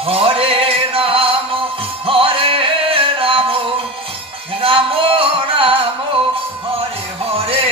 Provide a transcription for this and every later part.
হরে রাম হরে রাম রাম রাম হরে হরে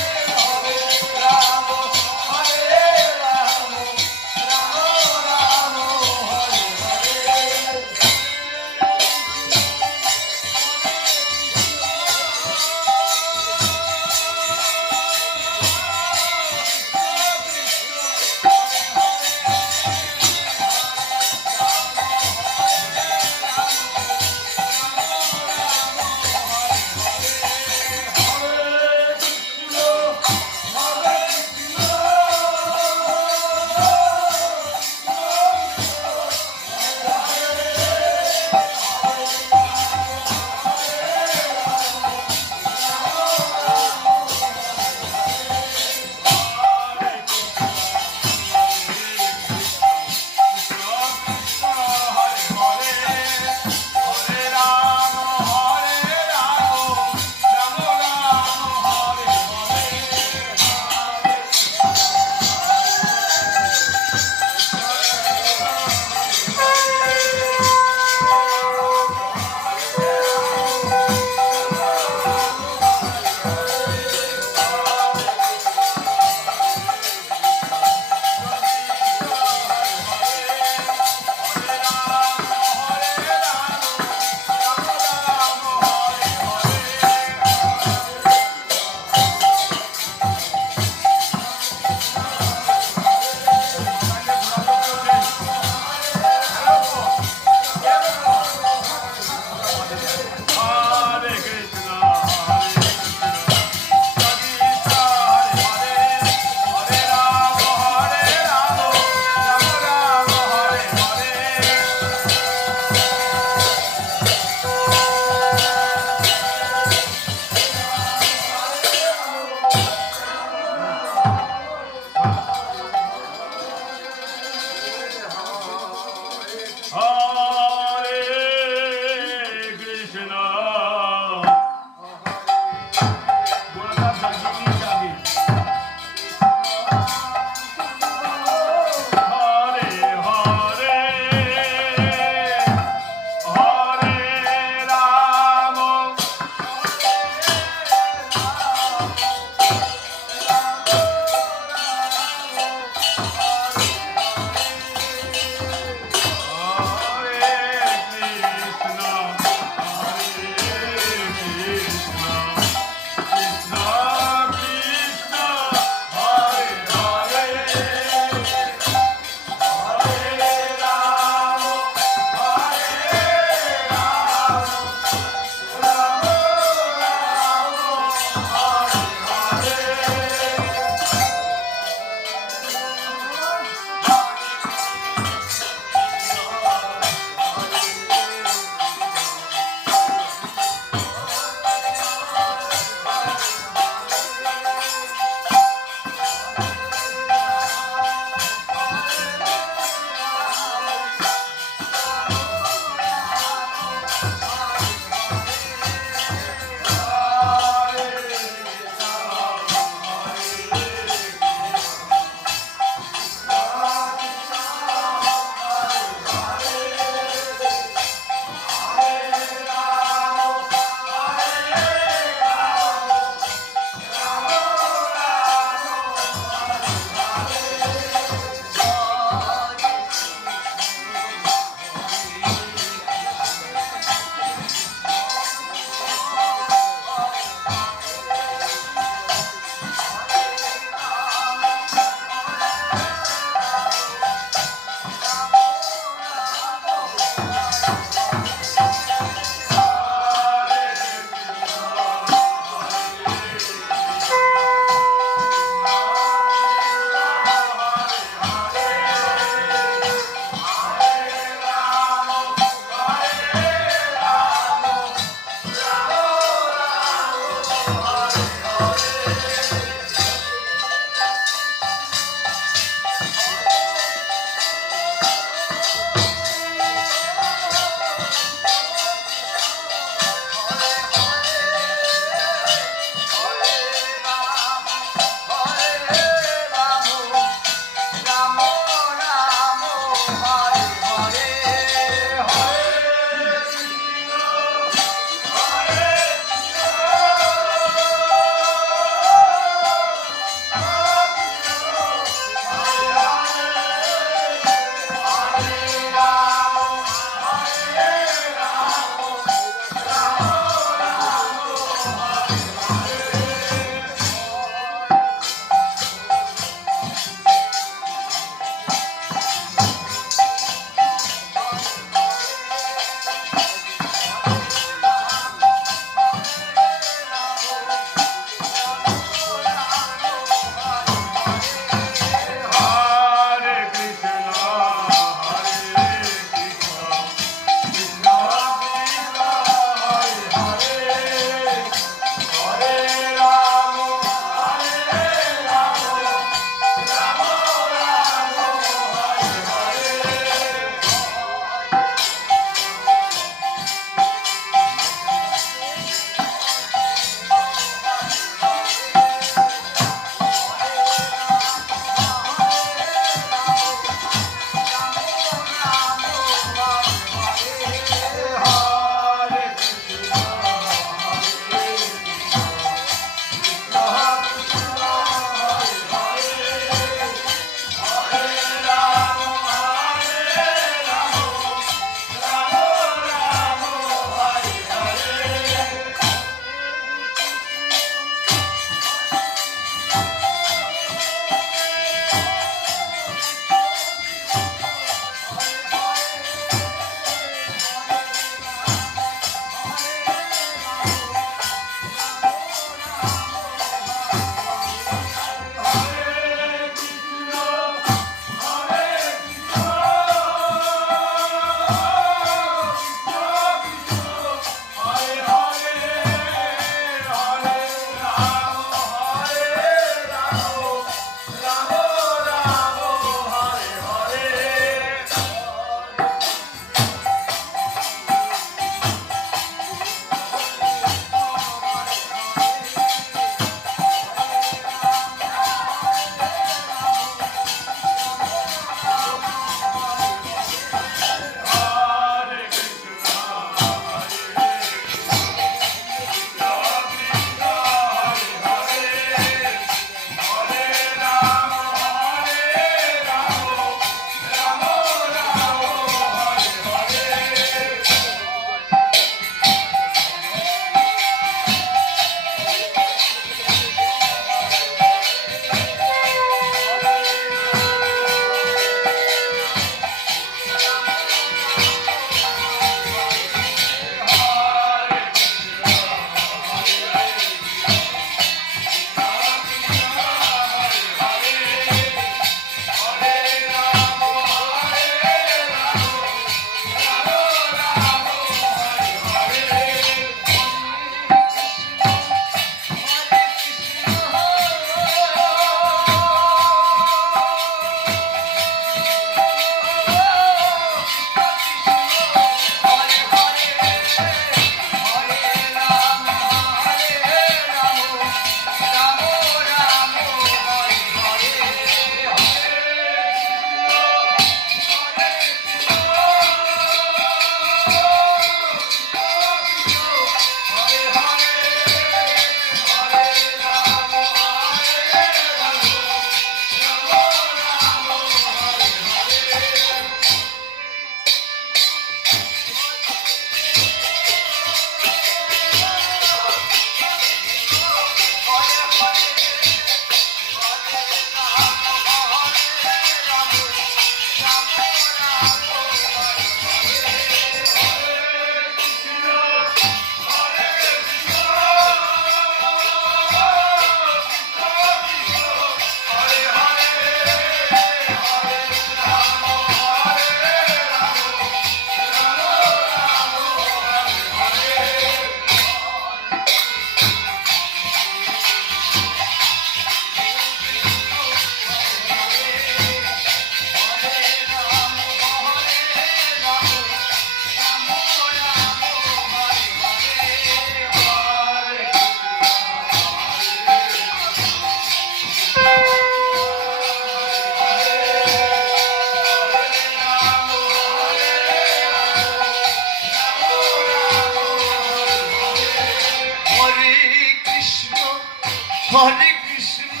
হরে কৃষ্ণ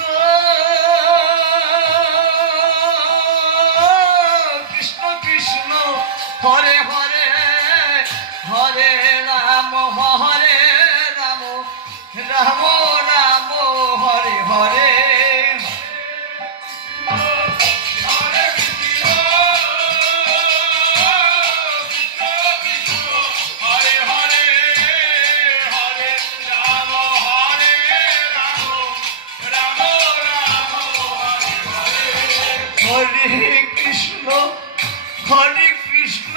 কৃষ্ণ কৃষ্ণ হরে হরে হরে রাম রাম রাম রাম হরে হরে হরে কৃষ্ণ হরে কৃষ্ণ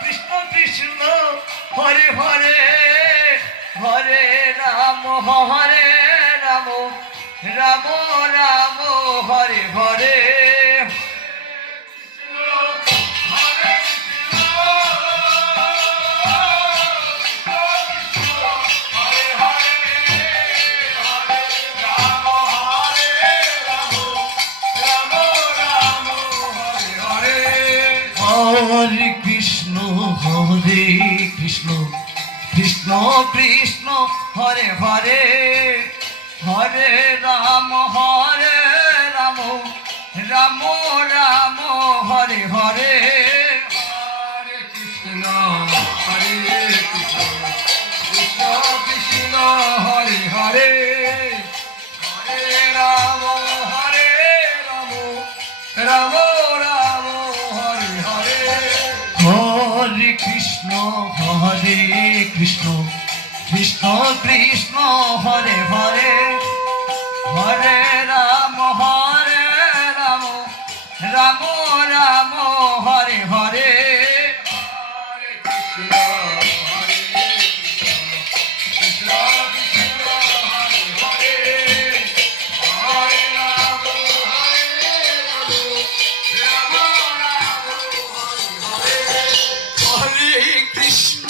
কৃষ্ণ কৃষ্ণ হরে হরে হরে রাম রাম রাম রাম হরে হরে হরে কৃষ্ণ কৃষ্ণ কৃষ্ণ হরে হরে হরে রাম রাম রাম রাম হরে হরে হরে কৃষ্ণ কৃষ্ণ কৃষ্ণ হরে হরে হরে রাম রাম রাম রাম হরে হরে হরে কৃষ্ণ কৃষ্ণ কৃষ্ণ কৃষ্ণ হরে হরে হরে রাম রাম রাম রাম হরে হরে হরে কৃষ্ণ কৃষ্ণ কৃষ্ণ হরে হরে হরে রাম রাম রাম হরে হরে কৃষ্ণ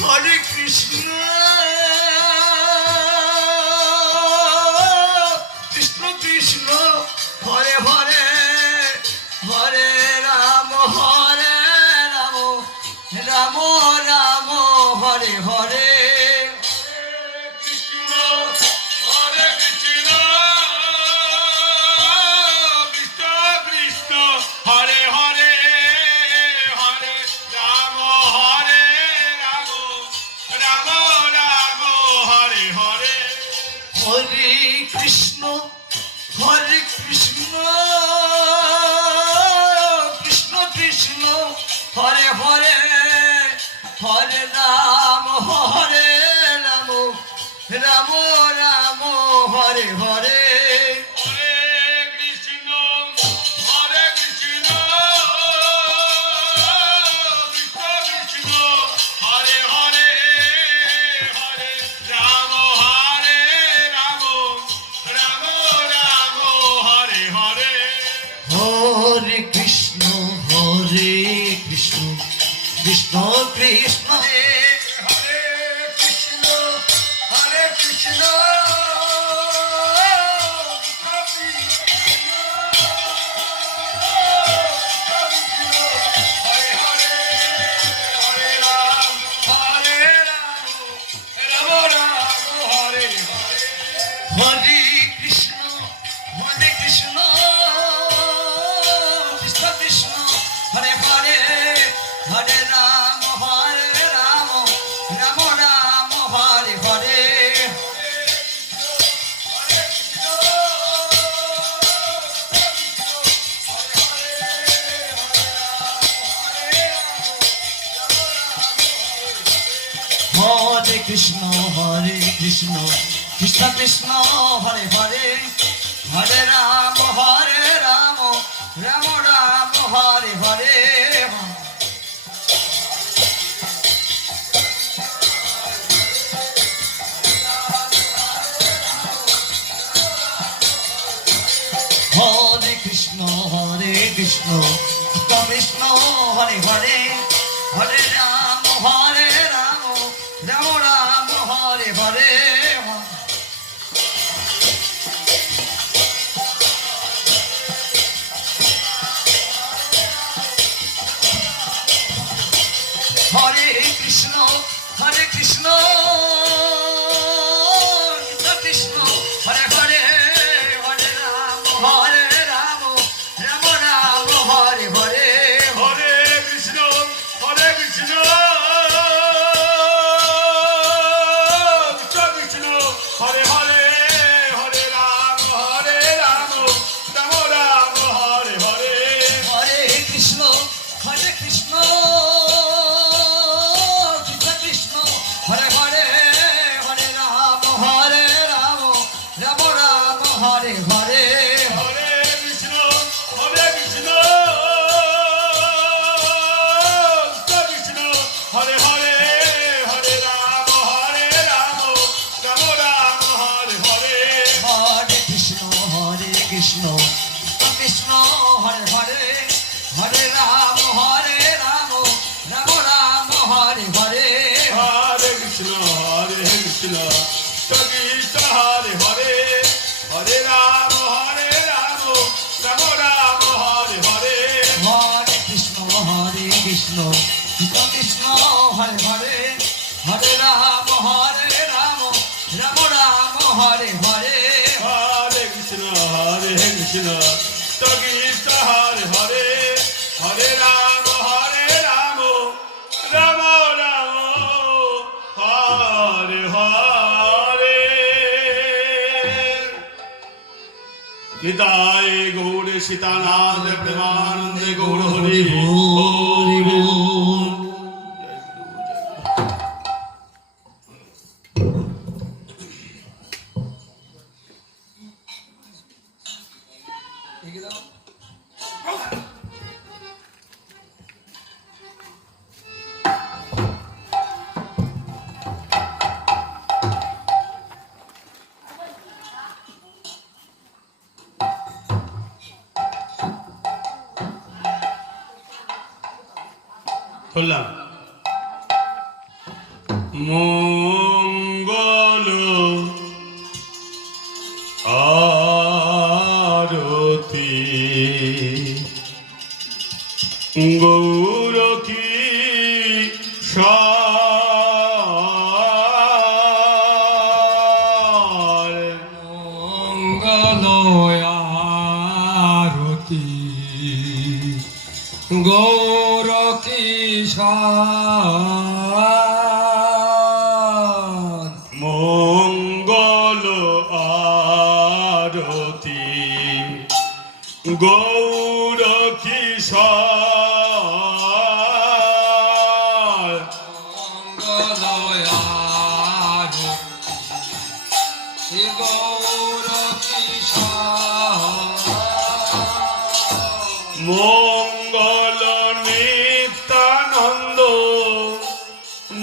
হরে কৃষ্ণ কৃষ্ণ কৃষ্ণ হরে হরে হরে রাম রাম রাম রাম হরে হরে কৃষ্ণ হরে কৃষ্ণ কৃষ্ণ কৃষ্ণ হরে হরে হরে রাম রাম রাম রাম হরে হরে হরে কৃষ্ণ কৃষ্ণ কৃষ্ণ হরে হরে হরে রাম রাম রাম রাম হরে হরে হরে কৃষ্ণ কৃষ্ণ কৃষ্ণ হরে হরে হরে রাম রাম রাম রাম হরে হরে হরে কৃষ্ণ কৃষ্ণ কৃষ্ণ হরে কৃষ্ণ হরে কৃষ্ণ কৃষ্ণ কৃষ্ণ হরে হরে হরে রাম রাম রাম হরে হরে হরে কৃষ্ণ কৃষ্ণ কৃষ্ণ হরে হরে হরে রাম রাম রাম হরে হরে হরে কৃষ্ণ কৃষ্ণ কৃষ্ণ হরে হরে হরে রাম রাম রাম হরে হরে হরে কৃষ্ণ হরে কৃষ্ণ কৃষ্ণ হরে হরে হরে রাম রাম রাম হরে হরে হরে কৃষ্ণ কৃষ্ণ কৃষ্ণ হরে হরে হরে রাম রাম রাম হরে হরে হরে কৃষ্ণ কৃষ্ণ কৃষ্ণ হরে হরে হরে রাম রাম রাম হরে হরে হরে কৃষ্ণ কৃষ্ণ কৃষ্ণ হরে হরে হরে রাম রাম রাম হরে হরে হরে কৃষ্ণ কৃষ্ণ কৃষ্ণ হরে হরে হরে রাম রাম রাম হরে হরে হরে কৃষ্ণ কৃষ্ণ কৃষ্ণ হরে হরে হরে রাম রাম রাম হরে হরে হরে কৃষ্ণ কৃষ্ণ কৃষ্ণ হরে হরে হরে রাম রাম রাম হরে হরে হরে কৃষ্ণ কৃষ্ণ কৃষ্ণ হরে হরে হরে রাম রাম রাম হরে হরে নিতাই গৌর সীতানাথ প্রেমানন্দে গৌর হরি হরি বল। বললাম মঙ্গল আরতি গৌর কি মঙ্গল আরতি গৌর কিশোর মঙ্গল আরতি গৌর কিশোর মঙ্গল আরতি গৌর কিশোর মঙ্গল নিত্যানন্দ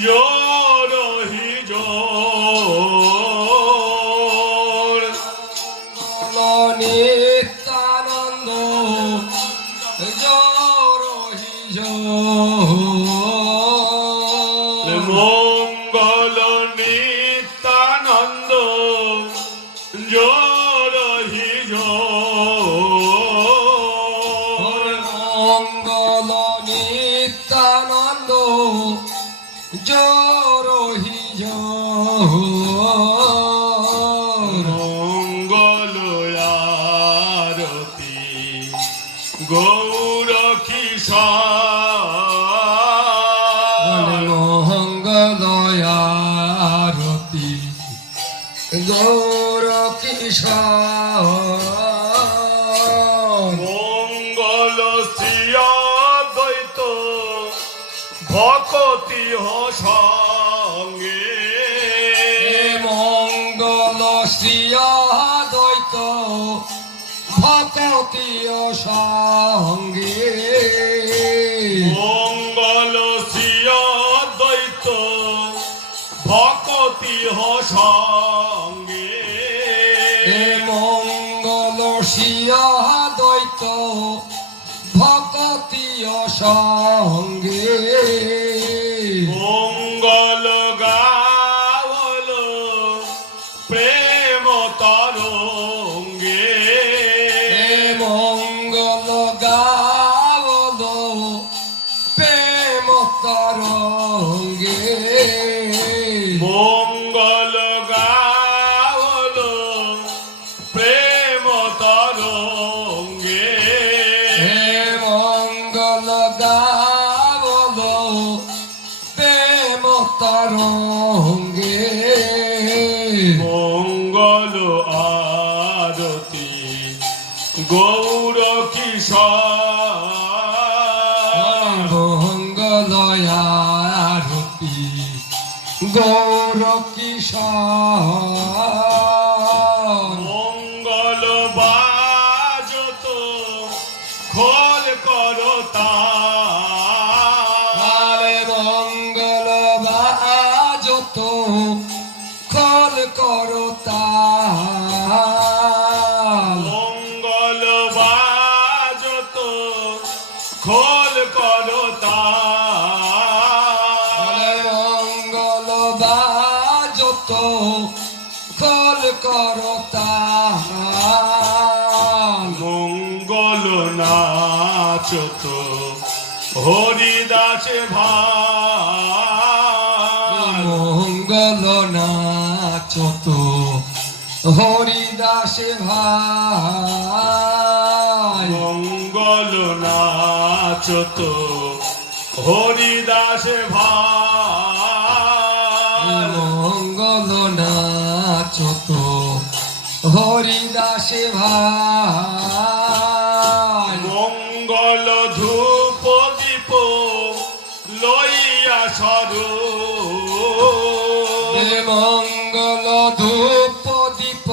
জোর হি জোর নিত্যানন্দ জোর হি জোর মঙ্গল নিত্যানন্দ জোর হি জোর মঙ্গল নিত্যানন্দ জোর হি জোর মঙ্গল আরতি গৌর কিশোর মঙ্গল আরতি গৌর কিশোর মঙ্গল শ্রিয়া দ্বৈত ভকতি সঙ্গে মঙ্গল শ্রিয়া দ্বৈত ভকতি সঙ্গে মঙ্গল শ্রিয়া দ্বৈত ভকতি সঙ্গে মঙ্গল শ্রিয়া দ্বৈত ভকতি সঙ্গে মঙ্গল গাওল প্রেম তরঙ্গে মঙ্গল গাওল প্রেম তরঙ্গে তরঙ্গে মঙ্গল আরতি গৌর কিশোর মঙ্গল আরতি গৌর কিশোর মঙ্গল বাজত খোল করতা আরে মঙ্গল বাজত খোল করতা মঙ্গল বাজত খোল করতা মঙ্গল বাজত খোল করতা মঙ্গল নাচত হরিদাসে ভাই মঙ্গল নাচত হরিদাসে ভাই মঙ্গল নাচত হরিদাসে ভাই মঙ্গল নাচত হরিদাসে ভাই মঙ্গল ধূপ দীপ লইয়া সরু মঙ্গল ধূপ দীপ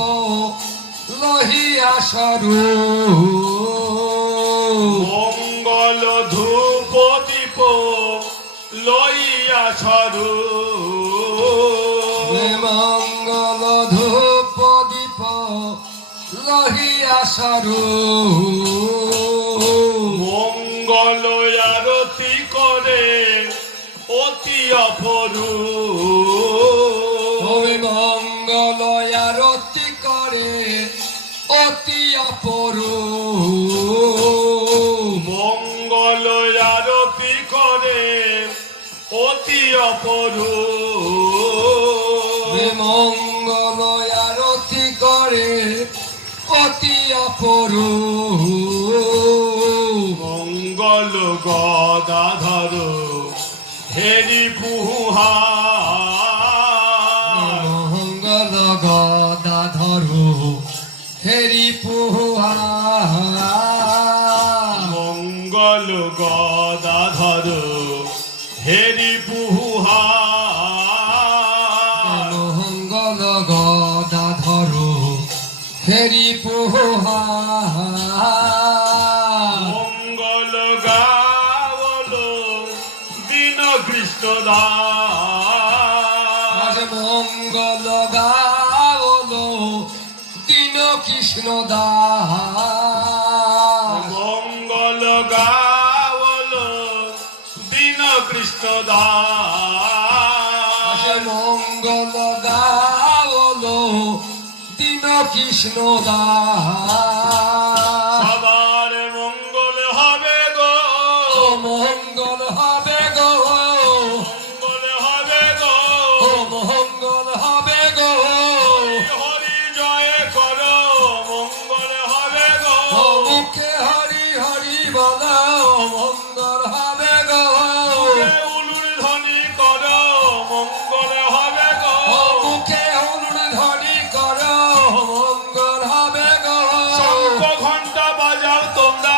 লহিয়া সরু মঙ্গল ধূপ দীপ লইয়া সরু মঙ্গল ধূপ দীপ লহিয়া সরু মঙ্গল আরতি করে অতি অপরু মঙ্গল আরতি করে অতি অপরু মঙ্গল আরতি করে অতি অপরু মঙ্গল আরতি করে অতি অপরু মঙ্গল গদাধর হেরি পুহা মঙ্গল গদাধর হেরি পুহা মঙ্গল গদাধর হেরি পুহা মঙ্গল গদাধর হেরি পুহা মঙ্গল গাওল দীন কৃষ্ণ দাস মঙ্গল গাওল দীন কৃষ্ণ দাস মঙ্গল গাওল দীন কৃষ্ণ দাস মঙ্গল গাওল দীন কৃষ্ণ দাস সবার মঙ্গল হবে গো ও মঙ্গল হবে গো মঙ্গল হবে গো ও মঙ্গল হবে গো হরি জয় করো মঙ্গল হবে গো ও মুখে হরি হরি বল মঙ্গল হবে গো উলুর ধ্বনি করো মঙ্গল হবে গো ও মুখে হুলুর ধ্বনি কর মঙ্গল হবে গো শঙ্খ ঘন্টা বাজাও তোমরা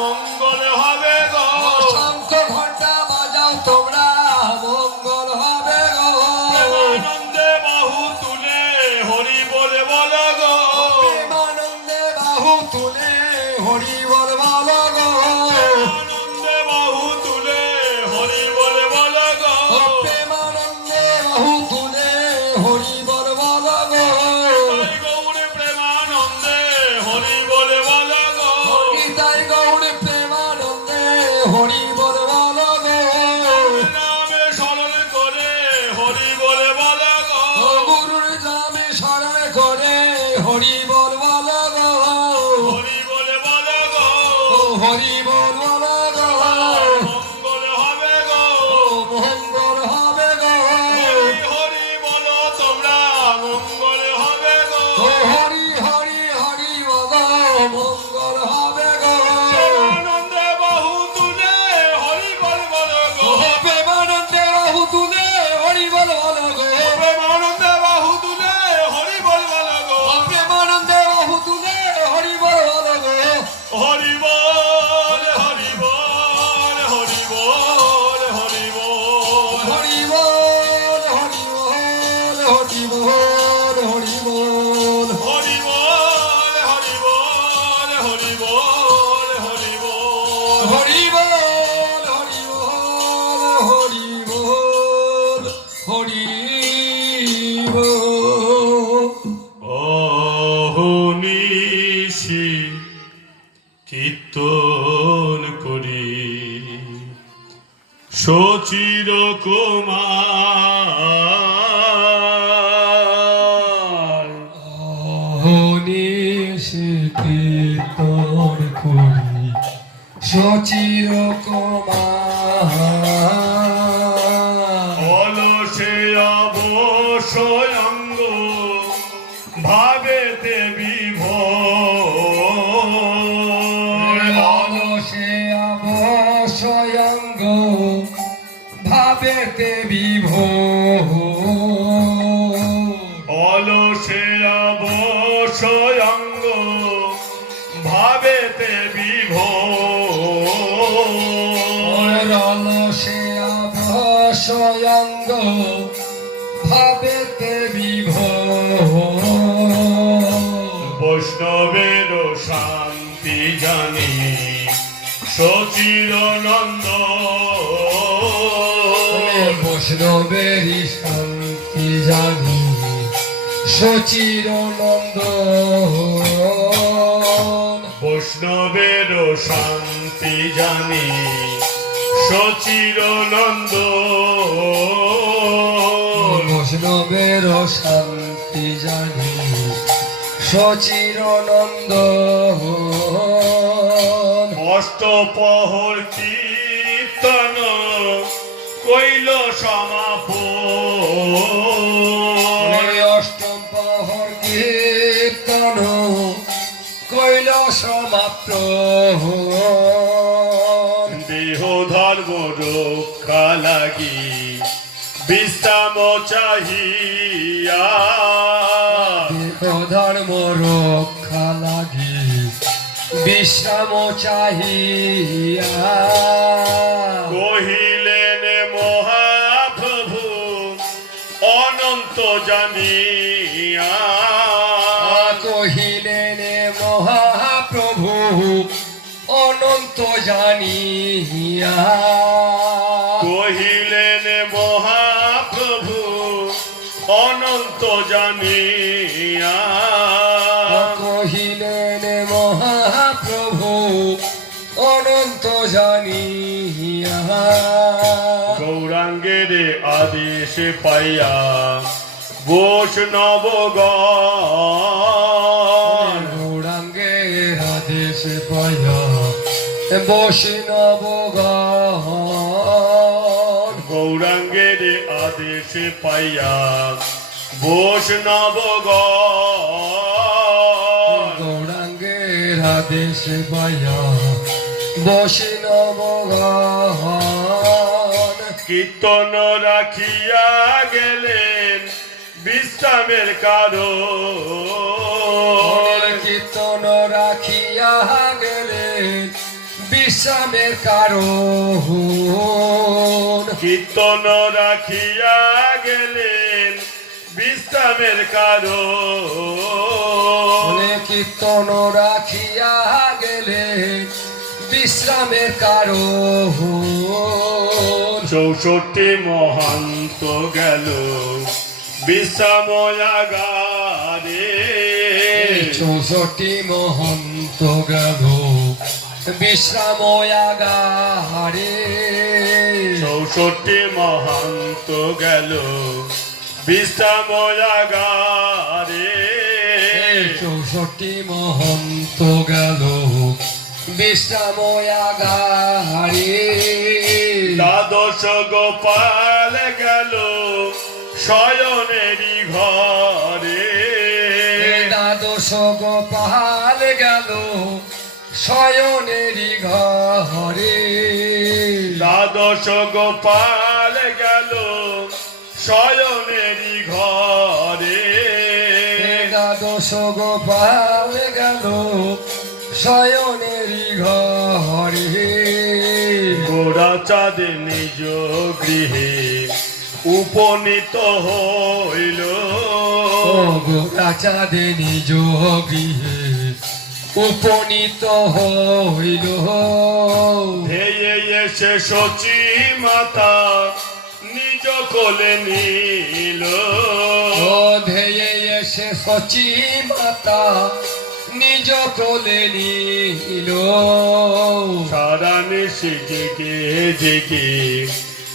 মঙ্গল হবে গো শঙ্খ ঘন্টা বাজাও তোমরা মঙ্গল হবে গো প্রেমানন্দে বাহু তুলে হরি বলে বলো গো প্রেমানন্দে বাহু তুলে হরি বল বল গো প্রেমানন্দে বাহু সচির কুমার অলসে অবশ্যই অঙ্গ ভাবেতে বিভোর অলসে অবশ্যঙ্গ ভাবেতে বিভোর অলসে অবশ্যই অঙ্গ ভাবেতে বিভোর অলসে অবশ্যঙ্গ ভাবেতে বিভোর বৈষ্ণবের শান্তি জানি সচির নন্দ বৈষ্ণবেরই শান্তি জানি সচির নন্দ বৈষ্ণবের শান্তি জানি সচির নন্দ বৈষ্ণবের শান্তি জানি সচির নন্দ অষ্টপহর কীর্তন কৈল সমাপন অষ্টম প্রহর কীর্তন কৈল সমাপ্ত দেহ ধর্ম রক্ষা লাগি বিশ্রাম চাহিয়া ধর্ম রক্ষা লাগি বিশ্রাম চাহিয়া কহিলেন মহাপ্রভু অনন্ত জানিয়া কহিলেন মহাপ্রভু অনন্ত জানিয়া কহিলেন মহাপ্রভু অনন্ত জানিয়া কহিলেন মহাপ্রভু অনন্ত জানিয়া গৌরাঙ্গের আদেশ পাইয়া বৈষ্ণবগণ গৌরাঙ্গের আদেশ পাইয়া বৈষ্ণবগণ গৌরাঙ্গের আদেশ পাইয়া বৈষ্ণবগণ গৌরাঙ্গের আদেশ পাইয়া বৈষ্ণবগণ কীর্তন রাখিয়া গেলেন বিশ্রামের কারণ কীর্তন রাখিয়া গেলেন বিশ্রামের কারণ কীর্তন রাখিয়া গেলেন বিশ্রামের কারণ কীর্তন রাখিয়া গেলেন বিশ্রামের কারণ 64 মহান্ত গেল বিশ্রাময়াগারে 64 মহন্ত গেল বিশ্রাময়াগারে 64 মহান্ত গেল বিশ্রাময়াগারে 64 মহন্ত গেল বিশ্রাময়াগারে দ্বাদশ গোপাল গেল শয়নেরই ঘরে দ্বাদশ গোপাল গেল শয়নেরই ঘরে দ্বাদশ গোপাল গেল শয়নেরই ঘরে দ্বাদশ গোপাল গেল শয়নেরই ঘরে গোরা চাঁদ নিজ গৃহে উপনীত হইল গোরা চাঁদে নিজ গৃহে উপনীত হইল ধেয়ে এসে সচি মাতা নিজ কোলে নিল ও ধেয়ে এসে সচি মাতা নিজ কোলে নিল সারা নিশি জেগে জেগে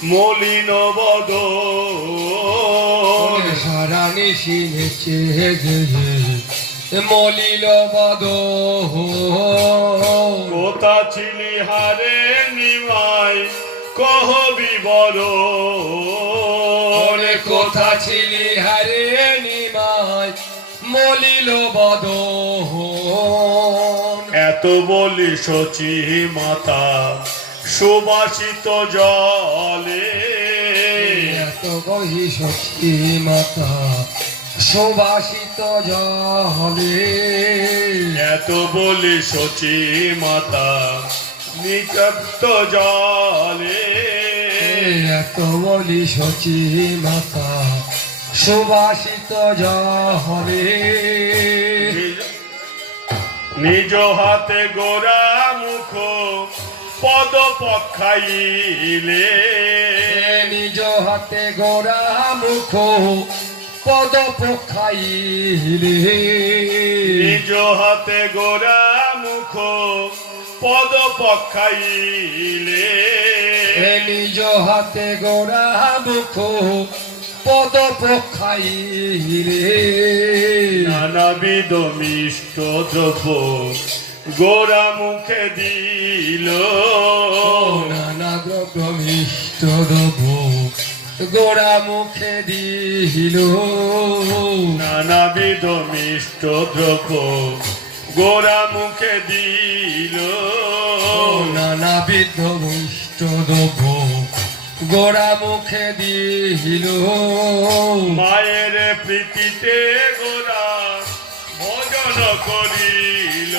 মলিন বদ সারা নিশি নেচে গেলে মলিল বদ কোথা ছিলি হারে নিমাই কহ বিবর ওরে কোথা ছিলি হারে নিমাই মলিল বদন এত বলি শচী মাতা সুবাসিত জলে এত বহি সত্যি মাতা সুবাসিত জলে এত বলি শচী মাতা নিকট জলে এত বলি সচি মাতা সুবাসিত জলে নিজ হাতে গোরা মুখ পদ পক্ষাইলে নিজ হাতে গোরা মুখ পদ পখাইলে নিজ হাতে গোরা মুখ পদ পক্ষাইলে নিজ হাতে গোরা মুখ পদ পখাইলে নানাবিধ মিষ্ট দ্রব্য গোরা মুখে দিল নানা দ্রব্য মিষ্ট দ্রব্য গোরা মুখে দিল নানাবিধ মিষ্ট দ্রব্য গোরা মুখে দিল নানাবিধ মিষ্ট দ্রব্য গোরা মুখে দিল মায়ের প্রীতিতে গোরা ভোজন করিল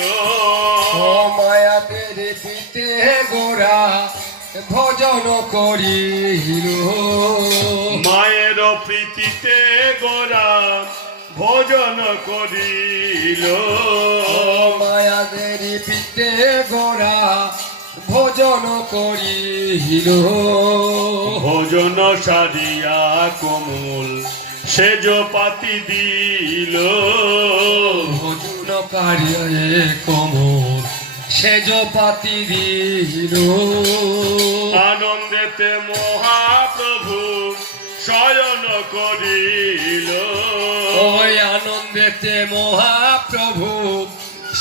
ও মায়াতে পিতে গোরা ভোজন করিল মায়ের প্রীতিতে গোরা ভোজন করিল মায়াদের পিতে গোরা ভোজন করিল ভোজন সারিয়া কোমল সেজ পাতি দিল ভোজন কারিয়ে কমল সেজ পাতি দিল আনন্দেতে মহাপ্রভু শয়ন করিল ওই আনন্দেতে মহাপ্রভু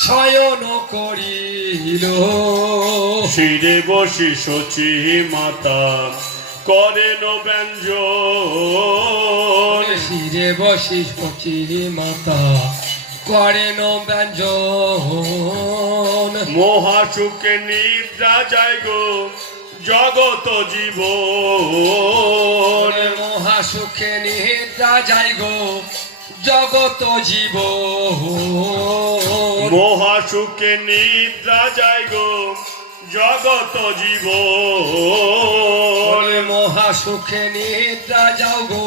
শয়ন করিল শিরে বসি শচী মাতা করেন ব্যঞ্জন শিরে বসি সচি মাতা করেন ব্যঞ্জন মহাসুখে নিদ্রা যায় গো জগত জীব মহাসুখে নিদ্রা যাই গো জগত জীব মহাসুখে নিদ্রা যায় গো জগত জীব মহাসুখে নিদ্রা যাও গো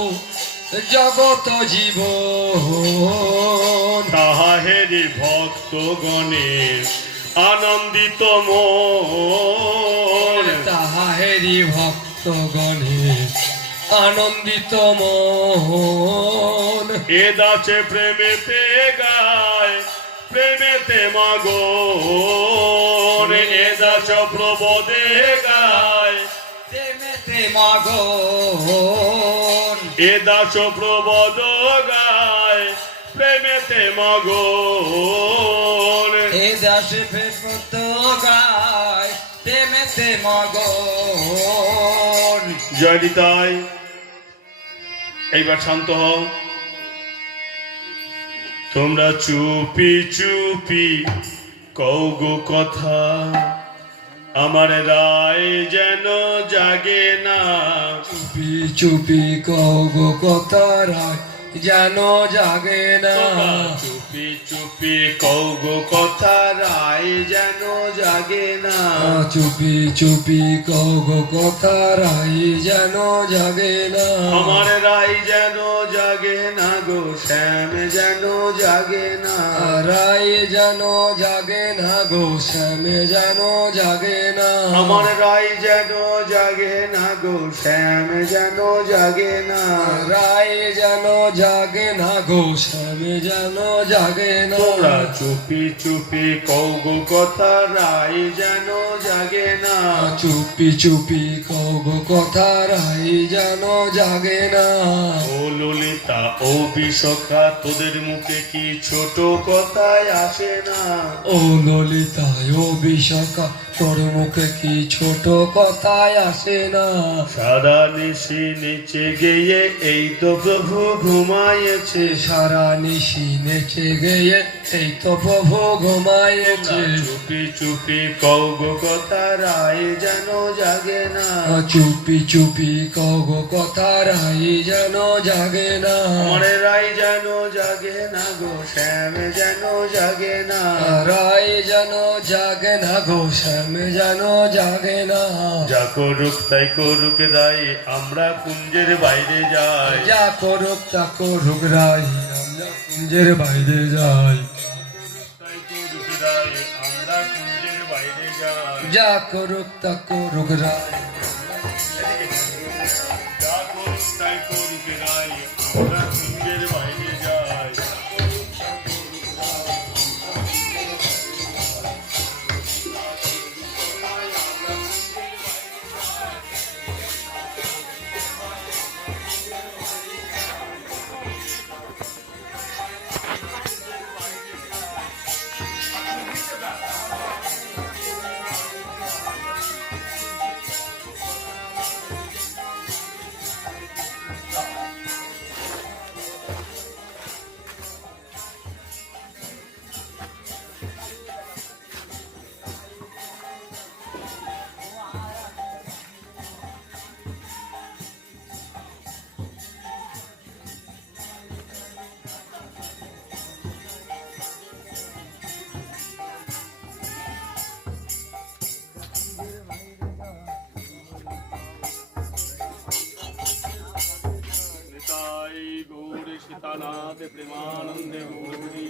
জগত জীব তাহা হেরি ভক্ত গণের আনন্দিত মন তাহারি ভক্তগণের আনন্দিত মন এ দাসে প্রেমেতে গায় প্রেমেতে মাগন এ দাস প্রবোদে গায় প্রেমেতে মাগন এ দাস প্রবোদ গায় প্রেমেতে মগন এ দাসে প্রেমত গায় প্রেমেতে মগন জয় নিতাই। এইবার শান্ত হও। তোমরা চুপি চুপি কও গো কথা, আমার রায় যেন জাগে না। চুপি চুপি কও গো কথা রায় যেন জাগে না। চুপি চুপি কও গো কথা রায় যেন জাগে না। চুপি চুপি কও গো কথা রায় যেন জাগে না। আমার রায় যেন জাগে না গো, শ্যাম যেন জাগে না। রায় যেন জাগে না গো, শ্যাম যেন জাগে না। আমার রায় যেন জাগে না গো, শ্যাম যেন জাগে না। রায় যেন জাগে না গো, শ্যাম যেন জাগে না। তোরা চুপি চুপি কও গো কথা রায় যেন জাগে না। চুপি চুপি কও গো কথা রায় যেন জাগে না। ও ললিতা ও বিশাখা, তোদের মুখে কি ছোট কথায় আসে না? ও ললিতা ও বিশাখা, তোর মুখে কি ছোট কথায় আসে না। সারা নিশি নিচে গিয়ে এই তো প্রভু ঘুমাইয়েছে। সারা নিশি নেচে গিয়ে এই তো প্রভু ঘুমাইয়েছে। চুপি চুপি কও গো কথা রায় যেন জাগে না। চুপি চুপি কগ কথা রাই যেন জাগে না। আমার রায় যেন জাগে না গো, শ্যাম যেন জাগে না। রাই যেন জাগে না গো, শ্যাম যেন জাগে না। যা করুক তাই করুক রায়, আমরা কুঞ্জের বাইরে যাই। যা করুক তা করুক রাই, আমরা কুঞ্জের বাইরে যাই। তাই করুক রায়, আমরা কুঞ্জের বাইরে যাই। যা করুক তা করুক রাই। যা করুক তাই করুক রায়, আমরা কুঞ্জের বাইরে যাই। নিতাই গৌর সীতানাথ প্রেমানন্দে গৌরী।